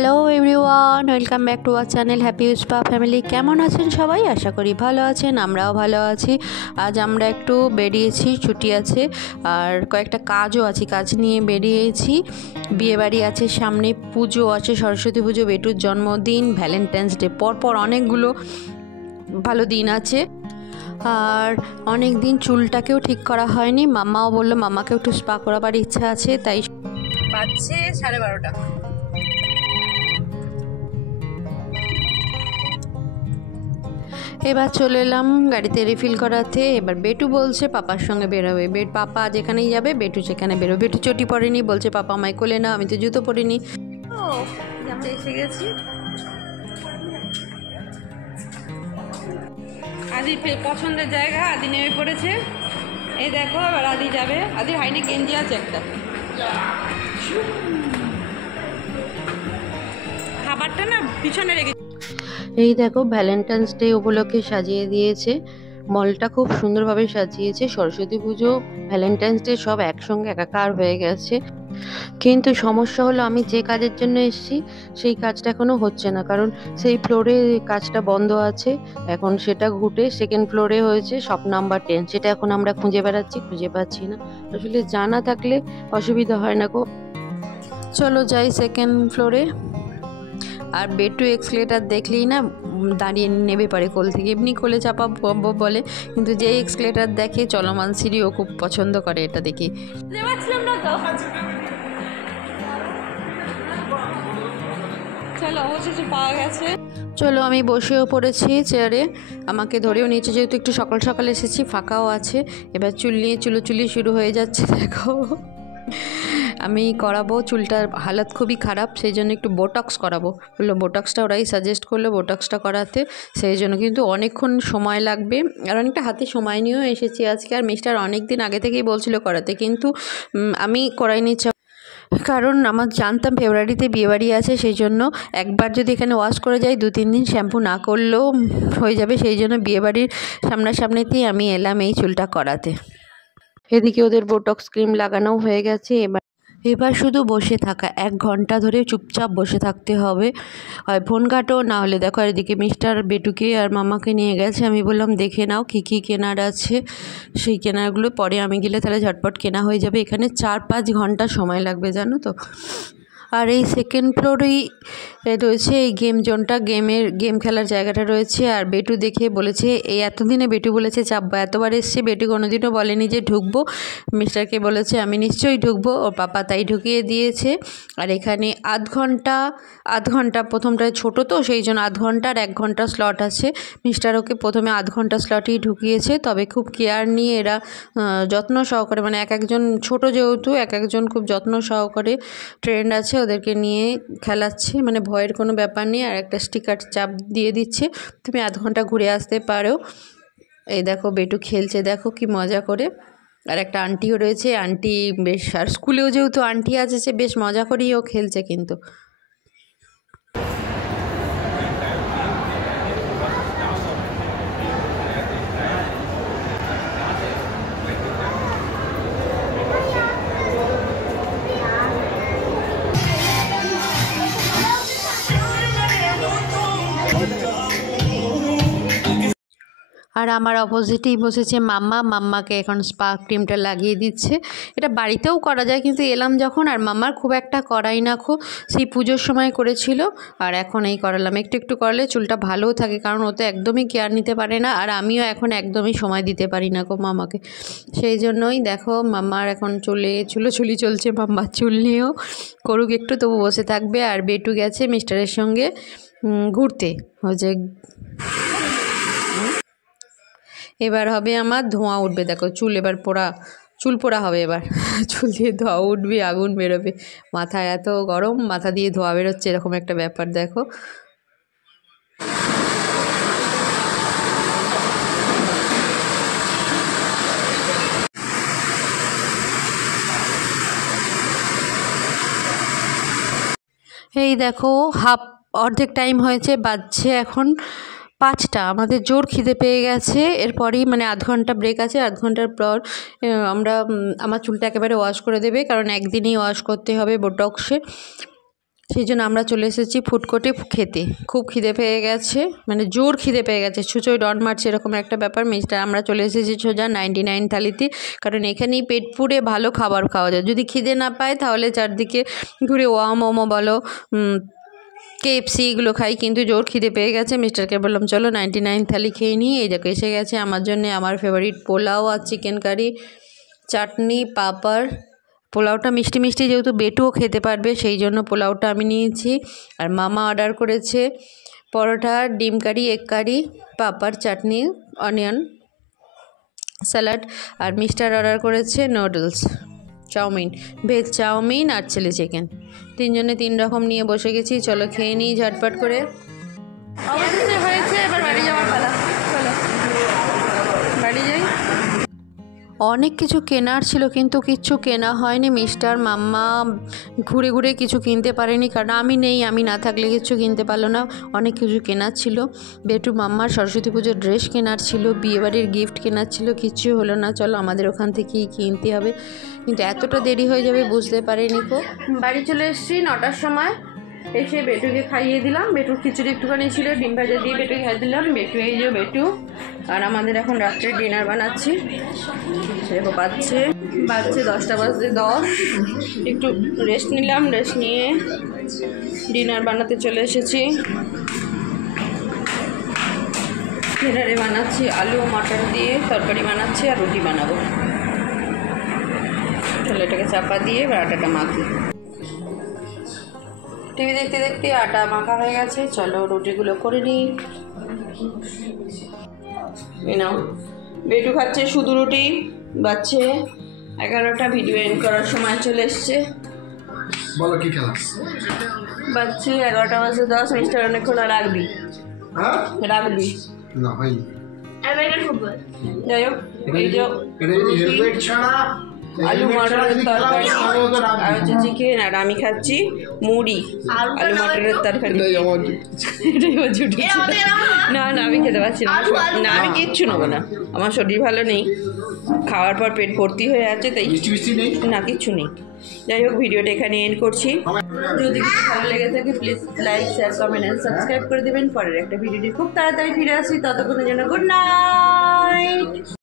Hello everyone, welcome back to our channel happy উস্পা family. কেমন আছেন সবাই? আশা করি ভালো আছেন, আমরাও ভালো আছি। আজ আমরা একটু বেরিয়েছি, ছুটি আছে আর কয়েকটা কাজও আছে, কাজ নিয়ে বেরিয়েছি। বিয়েবাড়ি আছে সামনে, পুজো আছে, সরস্বতী পুজো, বেটুর জন্মদিন, ভ্যালেন্টাইন্স ডে, পরপর অনেকগুলো ভালো দিন আছে। আর অনেক দিন চুলটাকেও ঠিক করা হয়নি, মাম্মাও বললো মাম্মাকেও একটু স্পা করাবার ইচ্ছা আছে, তাই বাজছে 12:30। এবার চলে এলাম গাড়িতে রিফিল করাতে। এবার বেটু বলছে পাপার সঙ্গে বেরোবে। পাপা যেখানেই যাবে বেটু সেখানে বেরোবে। বেটু চটি পরেনি, বলছে পাপা আমায় কোলে না, আমি তো জুতো পরিনি। আমরা এসে গেছি। আদি পছন্দের জায়গা, আদি নেমে পড়েছে। এই দেখো এবার আদি যাবে। আদি হাইনে গেঞ্জি আছে একটা, খাবারটা না পিছনে রেখে। এই দেখো ভ্যালেন্টাইন্স ডে উপলক্ষে সাজিয়ে দিয়েছে, মলটা খুব সুন্দরভাবে সাজিয়েছে। সরস্বতী পুজো, ভ্যালেন্টাইন্স ডে সব একসঙ্গে একাকার হয়ে গেছে। কিন্তু সমস্যা হলো আমি যে কাজের জন্য এসেছি সেই কাজটা এখনো হচ্ছে না, কারণ সেই ফ্লোরে কাজটা বন্ধ আছে। এখন সেটা ঘুটে সেকেন্ড ফ্লোরে হয়েছে, শপ নাম্বার 10। সেটা এখন আমরা খুঁজে বেড়াচ্ছি, খুঁজে পাচ্ছি না। আসলে জানা থাকলে অসুবিধা হয় না গো। চলো যাই সেকেন্ড ফ্লোরে। আর বেটু এক্সকেলেটার দেখলেই না দাঁড়িয়ে নেবে পারে কোল থেকে, এমনি কোলে চাপা বলে, কিন্তু যে এক্সকেলেটার দেখে চলমান সিঁড়ি ও খুব পছন্দ করে এটা দেখে। চলো অবশেষে পাওয়া গেছে। চলো আমি বসেও পড়েছি চেয়ারে, আমাকে ধরেও নিচে, যেহেতু একটু সকাল সকাল এসেছি, ফাঁকাও আছে। এবার চুল নিয়ে চুলোচুলি শুরু হয়ে যাচ্ছে। দেখো আমি করাবো, চুলটার হালত খুবই খারাপ, সেই জন্য একটু বোটক্স করাবো বললো। বোটক্সটা ওরাই সাজেস্ট করলো বোটক্সটা করাতে, সেই জন্য কিন্তু অনেকক্ষণ সময় লাগবে। আর অনেকটা হাতে সময় নিয়েও এসেছি আজকে। আর মিস্টার অনেক দিন আগে থেকেই বলছিল করাতে, কিন্তু আমি করাইনি, কারণ আমার জানতাম ফেব্রুয়ারিতে বিয়েবাড়ি আছে, সেই জন্য একবার যদি এখানে ওয়াশ করে যাই 2-3 দিন শ্যাম্পু না করলেও হয়ে যাবে। সেই জন্য বিয়েবাড়ির সামনাসামনিতেই আমি এলাম এই চুলটা করাতে। এদিকে ওদের বোটক্স ক্রিম লাগানোও হয়ে গেছে। এবার শুধু বসে থাকা, 1 ঘন্টা ধরে চুপচাপ বসে থাকতে হবে। হয় ফোন ঘাটো, না হলে দেখো এদিকে মিস্টার বেটুকে আর মামাকে নিয়ে গেছে। আমি বললাম দেখে নাও কী কী কেনার আছে, সেই কেনারগুলো পরে আমি গেলে তাহলে ঝটপট কেনা হয়ে যাবে। এখানে 4-5 ঘন্টা সময় লাগবে জানো তো। আর এই সেকেন্ড ফ্লোরেই রয়েছে এই গেম জোনটা, গেম খেলার জায়গাটা রয়েছে। আর বেটু দেখে বলেছে, এই এতদিনে বেটু বলেছে চাপবো, এতবার এসছে বেটু কোনোদিনও বলেনি যে ঢুকবো। মিস্টারকে বলেছে আমি নিশ্চয়ই ঢুকবো, ওর পাপা তাই ঢুকিয়ে দিয়েছে। আর এখানে আধ ঘন্টা প্রথমটায় ছোটো তো সেই জন্য আধ ঘন্টা আর 1 ঘন্টা স্লট আছে। মিস্টার ওকে প্রথমে আধ ঘন্টা স্লটই ঢুকিয়েছে, তবে খুব কেয়ার নিয়ে এরা যত্ন সহকারে, মানে একজন ছোটো যেহেতু একজন খুব যত্ন সহকারে ট্রেন্ড আছে, ওদেরকে নিয়ে খেলাচ্ছে, মানে ভয়ের কোনো ব্যাপার নেই। আর একটা স্টিকার চাপ দিয়ে দিচ্ছে, তুমি আধ ঘন্টা ঘুরে আসতে পারো। এই দেখো বেটু খেলছে, দেখো কি মজা করে। আর একটা আন্টিও রয়েছে, আন্টি বেশ, আর স্কুলেও যেহেতু আন্টি আছে সে বেশ মজা করেই ও খেলছে কিন্তু। আর আমার অপোজিটেই বসেছে মাম্মাকে এখন স্পা ক্রিমটা লাগিয়ে দিচ্ছে। এটা বাড়িতেও করা যায়, কিন্তু এলাম যখন, আর মাম্মার খুব একটা করাই না, খুব সেই পুজোর সময় করেছিল, আর এখন এই করালাম। একটু একটু করলে চুলটা ভালোও থাকে, কারণ ও তো একদমই কেয়ার নিতে পারে না, আর আমিও এখন একদমই সময় দিতে পারি না গো মামাকে। সেই জন্যই দেখো মাম্মার এখন চুলোচুলি চলছে, মাম্মার চুল নিয়েও করুক একটু, তবু বসে থাকবে। আর বেটু গেছে মিস্টারের সঙ্গে ঘুরতে, হচ্ছে এবার হবে আমার ধোঁয়া উঠবে। দেখো চুল এবার চুল পোড়া হবে এবার। চুল দিয়ে ধোঁয়া উঠবে, আগুন বেরোবে, মাথা এত গরম, মাথা দিয়ে ধোঁয়া বেরোচ্ছে, এরকম একটা ব্যাপার। দেখো এই দেখো অর্ধেক টাইম হয়েছে, বাজছে এখন 5টা। আমাদের জোর খিদে পেয়ে গেছে। এরপরই মানে আধ ঘন্টা ব্রেক আছে, আধ ঘন্টার পর আমার চুলটা একেবারে ওয়াশ করে দেবে, কারণ একদিনই ওয়াশ করতে হবে বোটক্সে। সেই জন্য আমরা চলে এসেছি ফুডকোর্টে খেতে। খুব খিদে পেয়ে গেছে, মানে জোর খিদে পেয়ে গেছে, ছুঁচোয় ডন মারছে এরকম একটা ব্যাপার। আমরা চলে এসেছি সোজা 99 থালিতে, কারণ এখানেই পেট পুড়ে ভালো খাবার খাওয়া যায়। যদি খিদে না পায় তাহলে চারদিকে ঘুরে ওয়া মোমো বলো, KFC এগুলো খাই, কিন্তু জোর খিদে পেয়ে গেছে। মিস্টারকে বললাম চলো 99 থালি খেয়ে নিই। এই দেখো এসে গেছে আমার জন্য আমার ফেভারিট পোলাও আর চিকেন কারি, চাটনি, পাঁপড়। পোলাওটা মিষ্টি মিষ্টি, যেহেতু বেটুও খেতে পারবে সেই জন্য পোলাওটা আমি নিয়েছি। আর মামা অর্ডার করেছে পরোটা, ডিম কারি, এগ কারি, পাঁপড়, চাটনি, অনিয়ন স্যালাড। আর মিস্টার অর্ডার করেছে নুডলস, চাউমিন, ভেজ চাউমিন আর চিলি চিকেন। তিনজনে 3 রকম নিয়ে বসে গেছি। চলো খেয়ে নিই ঝটপট করে। অবশেষে হয়েছে, এবার বাড়ি যাওয়ার পালা। চলো বাড়ি যাই। অনেক কিছু কেনার ছিল কিন্তু কিচ্ছু কেনা হয়নি। মিস্টার মাম্মা ঘুরে ঘুরে কিছু কিনতে পারেনি, কারণ আমি নেই, আমি না থাকলে কিছু কিনতে পারলো না। অনেক কিছু কেনার ছিল। বেটু মাম্মার সরস্বতী পুজোর ড্রেস কেনার ছিল, বিয়েবাড়ির গিফট কেনার ছিল, কিচ্ছু হলো না। চলো আমাদের ওখান থেকেই কিনতে হবে, কিন্তু এতটা দেরি হয়ে যাবে বুঝতে পারিনি। বাড়ি চলে এসেছি 9টার সময়। এসে বেটুকে খাইয়ে দিলাম। বেটুর খিচুড়ি একটুখানি ছিল, ডিম ভাজা দিয়ে বেটুকে খাইয়ে দিলাম। বেটু এই যে বেটু। আর আমাদের এখন রাত্রে ডিনার বানাচ্ছি। দেখো বাজছে 10টা বাজতে 10। একটু রেস্ট নিলাম, রেস্ট নিয়ে ডিনার বানাতে চলে এসেছি। ডিনারে বানাচ্ছি আলু মাটন দিয়ে তরকারি বানাচ্ছি, আর রুটি বানাবো। চলো এটাকে চাপা দিয়ে এবার আটাটা মাখি। টিভি দেখতে দেখতে আটা মাখা হয়ে গেছে। চলো রুটিগুলো করে নিই। নাও বেটু খাচ্ছে শুধু রুটি। বাচ্চে 11টা, ভিডিও এন্ড করার সময় চলে এসছে। বলো কি খেলা? বাচ্চে 11টা বাজে 10। মিস্টার অনেকক্ষণ রাখবি রাখবি না হয়নি। যাই হোক, এই যে হেলমেট ছাড়া আলু মটরের তরকারি আর হচ্ছে চিকেন, আর আমি খাচ্ছি মুড়ি আলু মটরের তরকারি। এটাই আমার জুটি। না না আমি খেতে পারছি না, না আমি কিচ্ছু নেবো না, আমার শরীর ভালো নেই। খাওয়ার পর পেট ভর্তি হয়ে আছে, তাই না কিচ্ছু নেই। যাই হোক, ভিডিওটা এখানে এন্ড করছি। যদি কিছু ভালো লেগে থাকে please like, share, comment and subscribe করে দেবেন। পরের একটা ভিডিওটি খুব তাড়াতাড়ি ফিরে আসি, ততক্ষণের জন্য গুড নাইট।